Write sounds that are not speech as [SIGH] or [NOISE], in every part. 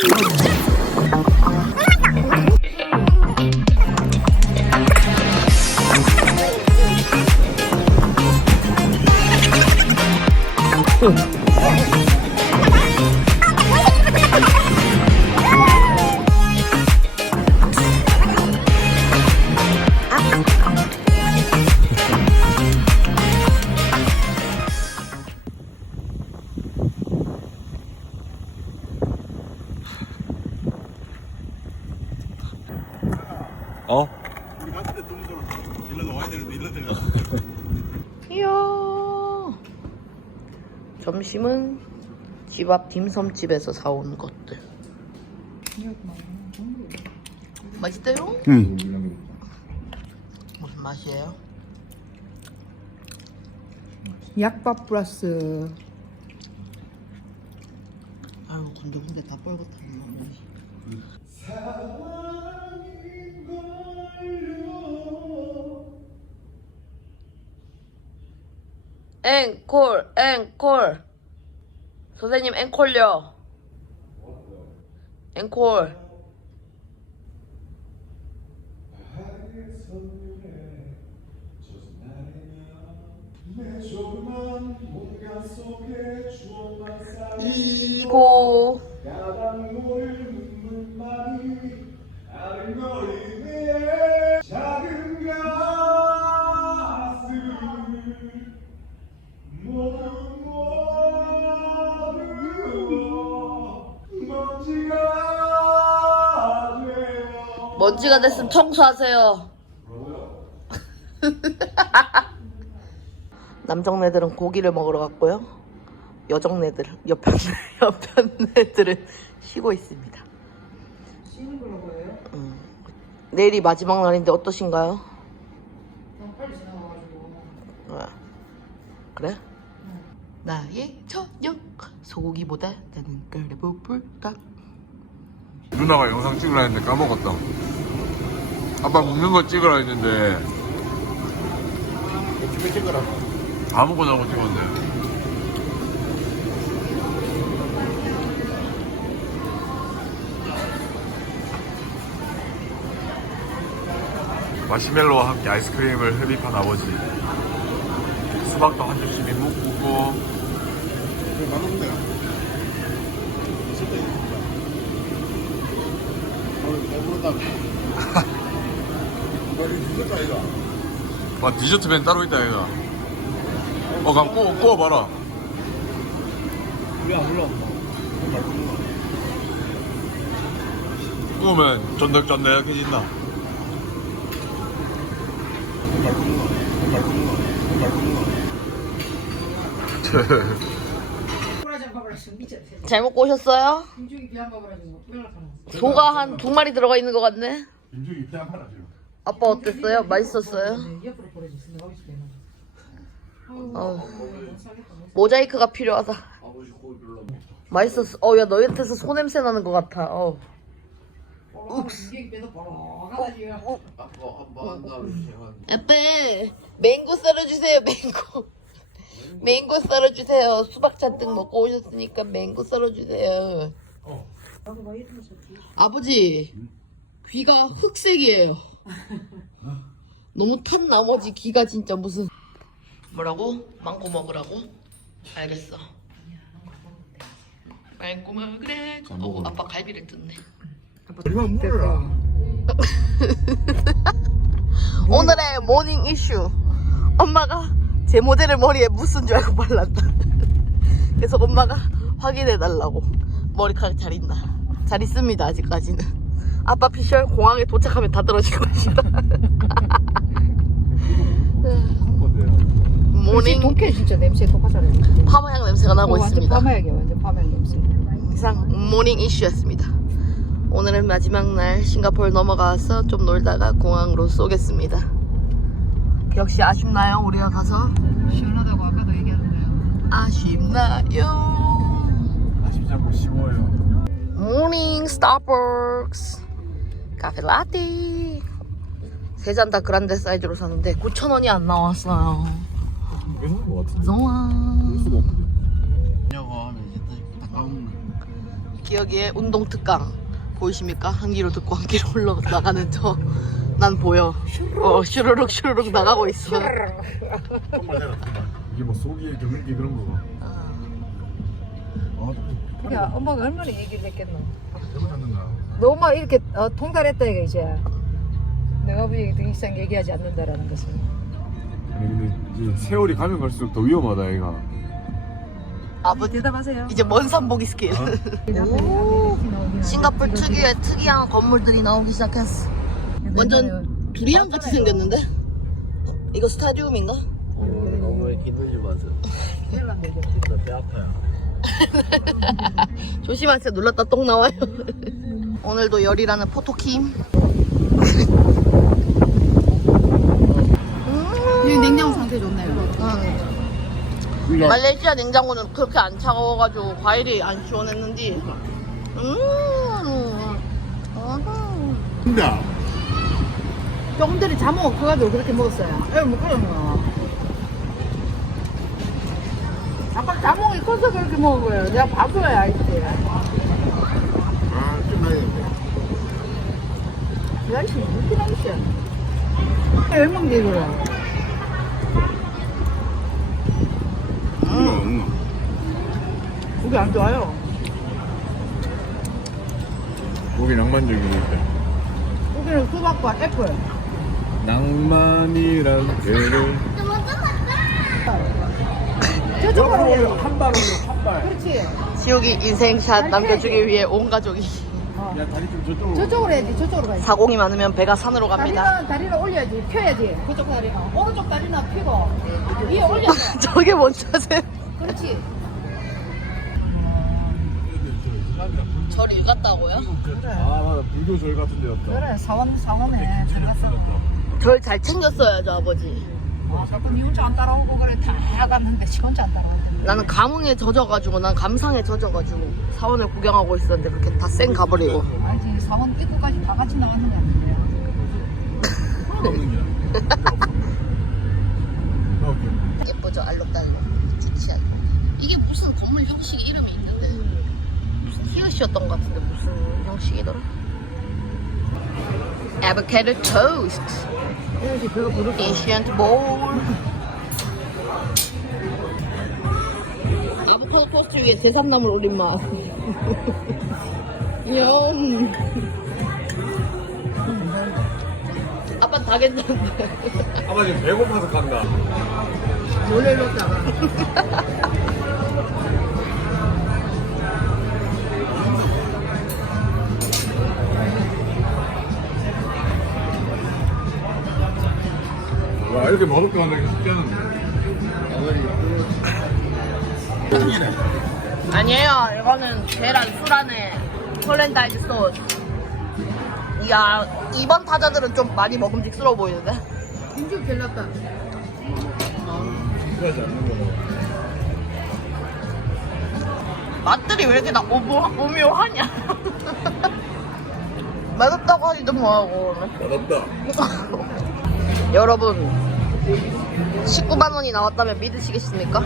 Oh, 어? 이야. 점심은 집 앞 딤섬집에서 사온 것들. 맛있대요? 응. 무슨 맛이에요? 약밥 플러스 아유 근데 근데 다 뻘겋다. 앵콜 앵콜. 선생님 앵콜요. 앵콜. 이고 먼지가 됐으면 청소하세요. [LAUGHS] 남정네들은 고기를 먹으러 갔고요. 여정네들, 여편, 여편네들은 [LAUGHS] 쉬고 있습니다. 쉬는 걸로 보여요? 음. 내일이 마지막 날인데 어떠신가요? 너무 빨리 지나가가지고 어. 그래? 나의 저녁 소고기보다 나는 끓여볼까? 누나가 영상 찍으라 했는데 까먹었다. 아빠 먹는 거 찍으라 했는데. 어떻게 찍으라고? 아무거나 하고 찍었네. 마시멜로와 함께 아이스크림을 흡입한 아버지. 수박도 한 주씩 묵 묻고. 와 디저트 밴 따로 있다 얘가. 어 그럼 구워, 구워봐라. 구우면 쫀득쫀득해진다 꼬라지 밥을 하시면 미쳤어 잘 먹고 오셨어요? 소가 한 두 마리 들어가 있는 것 같네. 피한 하나 지금 아빠 어땠어요? 맛있었어요? 어. 모자이크가 필요하다. 맛있었어. 어, 야, 너희한테서 소 냄새 나는 것 같아. 어. 가가지고 아빠, 맹고 썰어주세요, 맹고. [LAUGHS] 맹고 썰어주세요. 수박 잔뜩 먹고 오셨으니까 맹고 썰어주세요. 아버지, 귀가 흑색이에요. 너무 탄 나머지 귀가 진짜 무슨. 뭐라고? 망고 먹으라고? 알겠어. 망고 먹으래. 어, 아빠 갈비를 뜯네. 이만 물어라 [LAUGHS] 오늘의 모닝 이슈. 엄마가 제 모델을 머리에 무슨 줄 알고 발랐다. [LAUGHS] 그래서 엄마가 확인해 달라고. 머리카락 잘 있나? 잘 있습니다 아직까지는. 아빠 피셜 공항에 도착하면 다 떨어질 것이다. 모닝 독해 진짜 냄새 독하잖아요 파마향 냄새가 나고 완전 있습니다. 파마약이야 완전 파마약 냄새 이상 모닝 이슈였습니다. 오늘은 마지막 날 싱가포르 넘어가서 좀 놀다가 공항으로 쏘겠습니다. 역시 아쉽나요? 우리가 가서 시원하다고 아까도 얘기하는데요 아쉽나요? 아쉽지 않고 쉬워요 모닝 스타벅스 카페 라떼 세 잔 다 그란데 사이즈로 샀는데 9,000원이 안 나왔어요. 괜찮은 같은데 좋아. 수가 없는데 기억에 운동 특강 보이십니까? 한 끼로 듣고 한 끼로 올라가는 저 난 보여. 어 슈르륵 슈르륵 나가고 있어. 이게 뭐 속이에 경기 그런 거가. 아, 그러니까 엄마가 얼마나 얘기를 했겠노. 너 엄마 이렇게 어, 통달했다 이거 이제. 내가 보기 더 이상 얘기하지 않는다라는 것은. 아니 근데 이제 세월이 가면 갈수록 더 위험하다 얘가. 아버지 대답하세요. 이제 먼 산 보기 스킬. 오, 싱가폴 특유의 특이한 건물들이 나오기 시작했어. 완전 두리안 같이 생겼는데? 어, 이거 스타디움인가? 너무 힘들지 마세요. [LAUGHS] 배 아파요. [LAUGHS] 조심하세요. 놀랐다 똥 나와요. [LAUGHS] 오늘도 열이라는 포토킴. 이 냉장고 상태 좋네요. 응. 말레이시아 냉장고는 그렇게 안 차가워가지고 과일이 안 시원했는지. 음. 음. 근데 조금 전에 자몽 커가지고 그렇게 먹었어요. 에, 뭐 그런 거. 아까 자몽이 커서 그렇게 먹은 거예요. 내가 봐줘야 알지. 아 끝나겠네. 야, 이씨, 이렇게 나오시 왜 먹니, 이거를? 그게 안 좋아요. 목이 낭만적이니까. 여기는 수박과 애플. 낭만이란 개를. 저 쪽으로 해야지. 한 발로 한 발. 그렇지. 지옥이 인생샷 남겨주기 위해 온 가족이. 어. 야 다리 좀 저쪽으로. 저쪽으로 해야지, 저쪽으로 가야지. 사공이 많으면 배가 산으로 갑니다. 다리는, 다리를 올려야지, 펴야지. 그쪽 다리는. 오른쪽 다리는 펴고, 위에 올려서. [LAUGHS] 저게 뭔지 아세요? 그렇지. 절 읽었다고요? 아 맞아 불교절 같은 데였다. 그래, 사원, 사원에. 들어갔어. 절잘 챙겼어야죠 아버지. 자꾸 니 혼자 안 따라오고 그래, 다 갔는데, 지 혼자 안 따라오고. 나는 감흥에 젖어가지고 난 감상에 젖어가지고 사원을 구경하고 있었는데 그렇게 다 쌩 가버리고. 알지, 사원 입구까지 다 같이 나왔는 거 아니에요? 예쁘죠? 알록달록. 주치하고 이게 무슨 건물 형식 이름이 있는데? 무슨 히읗이었던 것 같은데 무슨 형식이더라? 아보카도 토스트 그래야지, 그거 부를 거 에시안트 볼 아보카도 토스트 위에 제삼나물 올린 맛 [LAUGHS] 영 아빠 다 괜찮은데 아마 지금 배고파서 간다. 놀래렸다가. [LAUGHS] 와 이렇게 맛없게 만드는 게 쉽지 않은데. 아니에요. 이거는 계란 술안에 홀랜다이즈 소스. 이야, 이번 타자들은 좀 많이 먹음직스러워 보이는데? 필요하지 않는 거. 맛들이 왜 이렇게 다 오묘, 오묘하냐? [LAUGHS] 맛없다고 하지도 뭐하고. 맛없다. [LAUGHS] 여러분, 19만 원이 나왔다면 믿으시겠습니까?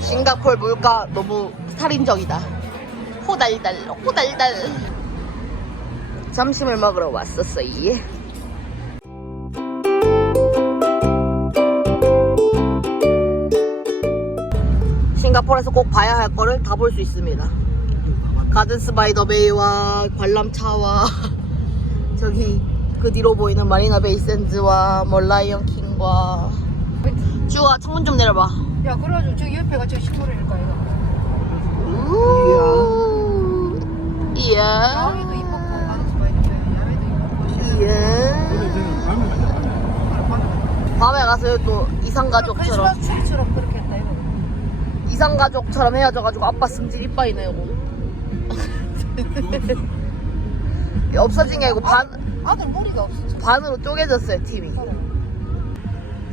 싱가폴 물가 너무 살인적이다. 호달달, 호달달. 점심을 먹으러 왔었어요. 싱가포르에서 꼭 봐야 할 거를 다 볼 수 있습니다. 가든 스바이더 베이와 관람차와 [LAUGHS] 저기 그 뒤로 보이는 마리나 베이 샌즈와 뭐 라이언 킹과 쭈아 창문 좀 내려봐. 야, 그래가지고 저기 옆에가 저 시골일까, 이거. 우 이야. 야외도 이뻤고, 수가 있는데, 야외도 이뻤고. 이야. 밤에 가서 또 이상 가족처럼 크리스마스 트리처럼 그렇게 했다, 이거. 이상 가족처럼 헤어져가지고 아빠 승질 이빠이 내고 없어진 게 아니고 반 아들 머리가 없어. 반으로 쪼개졌어요 팀이.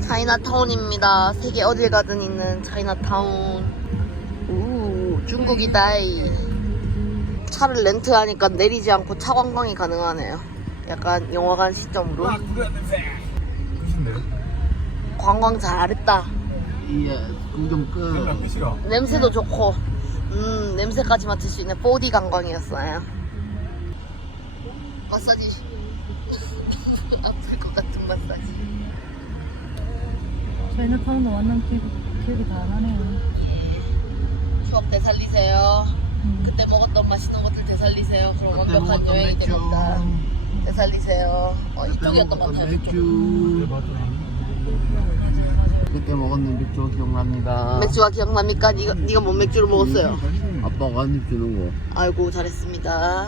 차이나타운입니다. 세계 어딜 가든 있는 차이나타운. 우 중국이다이. 차를 렌트하니까 내리지 않고 차 관광이 가능하네요. 약간 영화관 시점으로. 관광 잘했다. 예, 구경 끝. 끝이가. 냄새도 좋고. 음 냄새 밤새까지 맡을 수 있는 4D 관광이었어요. 마사지. 아플 것 같은 마사지. 차이나타운도 만난 기억이, 기억이 다 나네요. 추억 되살리세요. 그때 먹었던 맛있는 것들 되살리세요. 그럼 완벽한 여행이 됩니다. 되살리세요. 어, 이쪽이었던 것 같아요. 이쪽. 그때 먹었는 맥주 기억납니다. 맥주가 기억납니까? 네가 네가 뭔 맥주를 먹었어요? 아빠가 한 입 주는 거. 아이고 잘했습니다.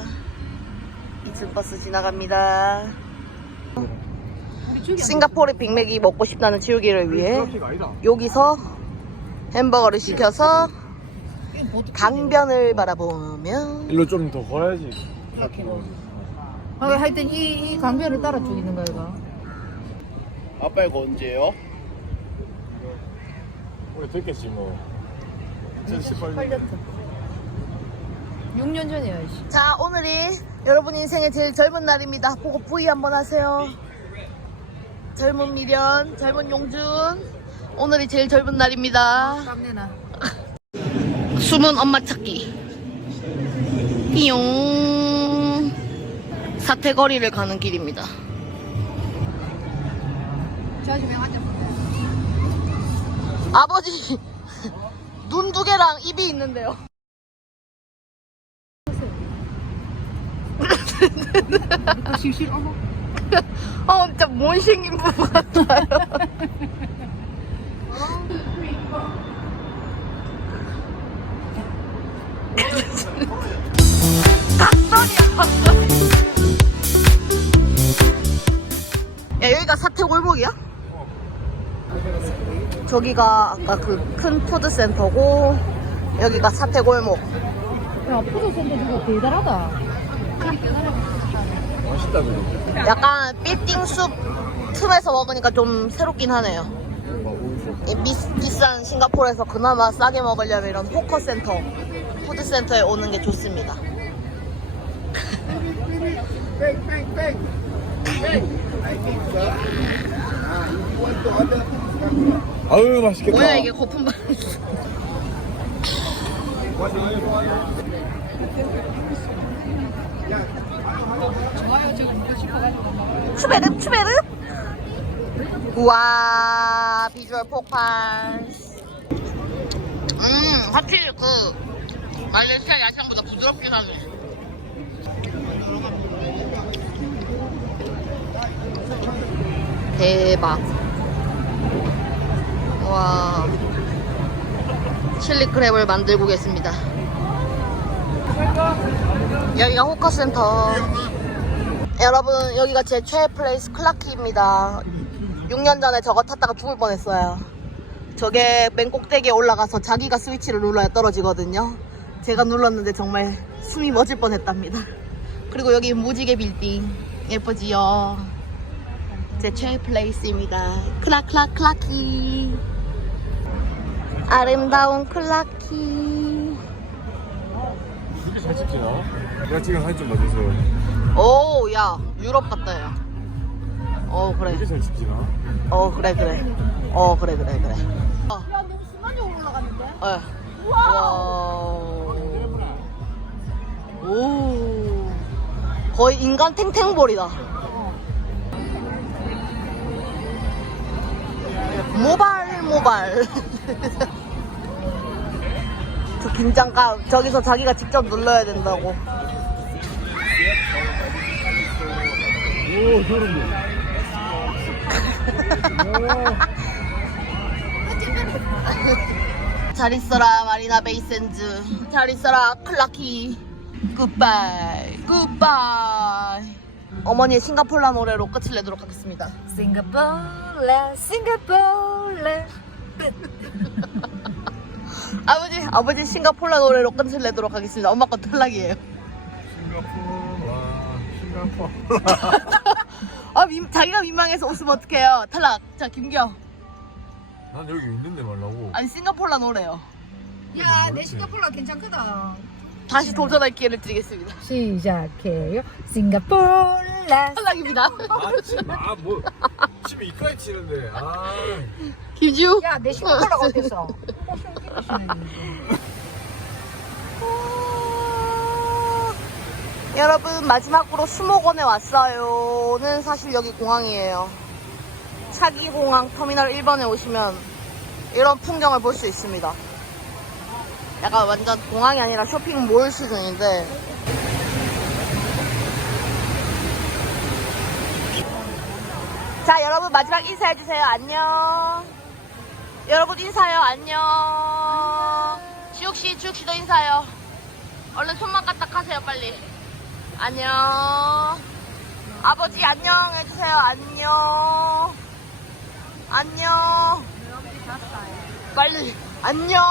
2층 버스 지나갑니다. 싱가포르 빅맥이 먹고 싶다는 치우기를 위해 여기서 햄버거를 시켜서 강변을 바라보며 일로 좀 더 걸어야지. 아, 하여튼 이, 이 강변을 따라 쭉 있는 거야, 이거. 아빠 이거 언제요? 우리 됐겠지 뭐. 2018년. 6년 전이야, 씨. 자 오늘이 여러분 인생의 제일 젊은 날입니다. 보고 부이 한번 하세요. 젊은 미련, 젊은 용준. 오늘이 제일 젊은 날입니다. 땀내나. 숨은 엄마 찾기. 띠용. 사태거리를 가는 길입니다. 아버지, 눈 두 개랑 입이 있는데요. 실실 어머. [LAUGHS] 어, 진짜 못생긴 부부 같아요. 각설이야, 각설. 야, 여기가 사태 골목이야? 저기가 아까 그 큰 푸드센터고, 여기가 사태 골목. 야, 푸드센터 저거 대단하다. 맛있다 그래. 약간 빌딩 숲 틈에서 먹으니까 좀 새롭긴 하네요. 이 비, 비싼 싱가포르에서 그나마 싸게 먹으려면 이런 호커 센터, 푸드 센터에 오는 게 좋습니다. 아유 맛있겠다. 뭐야 이게 거품 반 추베르? 추베르? 우와 비주얼 폭발. 음 확실히 그 말레이시아 야시장보다 부드럽긴 하네. 대박. 와. 칠리 크랩을 만들고 계십니다. 여기가 호커센터 여러분 여기가 제 최애 플레이스 클라키입니다. 6년 전에 저거 탔다가 죽을 뻔했어요. 저게 맨 꼭대기에 올라가서 자기가 스위치를 눌러야 떨어지거든요. 제가 눌렀는데 정말 숨이 멎을 뻔했답니다. 그리고 여기 무지개 빌딩. 예쁘지요? 제 최애 플레이스입니다. 클라 클라 클라키. 아름다운 클라키. 되게 잘 찍히나? 내가 지금 사진 좀 봐주세요. 오, 야, 유럽 같다, 야. 어, 그래. 되게 잘 찍히나? 어, 그래, 그래. 어, 그래, 그래, 그래. 어. 야, 너무 순간적으로 올라갔는데? 어. 와. 오. 거의 인간 탱탱볼이다. 모발, 모발. [LAUGHS] 저 긴장감. 저기서 자기가 직접 눌러야 된다고. 오 소름 돋. 잘 있어라 마리나 베이센즈. 잘 있어라 클라키. 굿바이 굿바이 어머니의 싱가폴라 노래로 끝을 내도록 하겠습니다. 싱가포르, 싱가포르. [LAUGHS] 아버지 아버지 싱가폴라 노래로 끝을 내도록 하겠습니다. 엄마 건 탈락이에요 아 민- 자기가 민망해서 웃으면 어떡해요. 탈락. 자 김경 난 여기 있는데 말라고. 아니 싱가폴라 노래요. 야, 내 싱가포르가 괜찮거든. 다시 도전할 기회를 드리겠습니다. 시작해요. 싱가포르, 탈락입니다. 아 지금 아뭐 집에 이까지 치는데. 아. 김지우 야, 내 싱가포르가 어땠어? 여러분 마지막으로 수목원에 왔어요.는 사실 여기 공항이에요. 차기공항 터미널 1번에 오시면 이런 풍경을 볼 수 있습니다. 약간 완전 공항이 아니라 쇼핑몰 수준인데. 자 여러분 마지막 인사해주세요. 안녕. 여러분 인사해요. 안녕. 지욱씨 지욱씨도 인사해요. 얼른 손만 까딱 하세요 빨리 안녕. 아버지 안녕 해주세요. 안녕. 안녕. 빨리 안녕